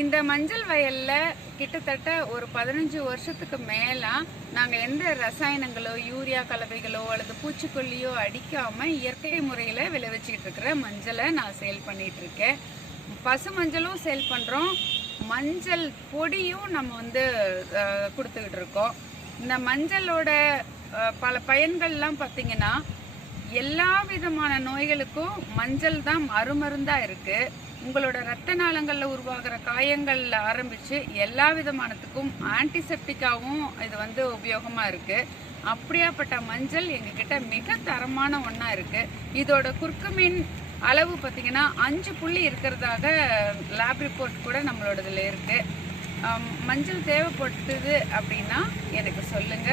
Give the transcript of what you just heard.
இந்த மஞ்சள் வயல்ல கிட்டத்தட்ட ஒரு 15 வருஷத்துக்கு மேல நாங்க எந்த ரசாயனங்களோ யூரியா கலவைகளோ அல்லது பூச்சிக்கொல்லியோ அடிக்காம இயற்கை முறையில விளைவிச்சுக்கிட்டு இருக்கிற மஞ்சளை நான் சேல் பண்ணிட்டு இருக்கேன். பசு மஞ்சளும் சேல் பண்றோம், மஞ்சள் பொடியும் நம்ம கொடுத்துக்கிட்டு இருக்கோம். இந்த மஞ்சளோட பல பயன்கள்லாம் பார்த்தீங்கன்னா எல்லா விதமான நோய்களுக்கும் மஞ்சள் தான் மருமருந்தா இருக்கு. உங்களோட ரத்த நாளங்களில் உருவாகிற காயங்கள்ல ஆரம்பிச்சு எல்லா விதமானத்துக்கும் ஆன்டிசெப்டிக்காவும் இது உபயோகமா இருக்கு. அப்படியாப்பட்ட மஞ்சள் எங்ககிட்ட மிக தரமான ஒன்றா இருக்கு. இதோட குர்குமின் அளவு பார்த்தீங்கன்னா 5 புள்ளி இருக்கிறதாக லேப் ரிப்போர்ட் கூட நம்மளோடதுல இருக்கு. மஞ்சள் தேவைப்பட்டது அப்படின்னா எனக்கு சொல்லுங்க.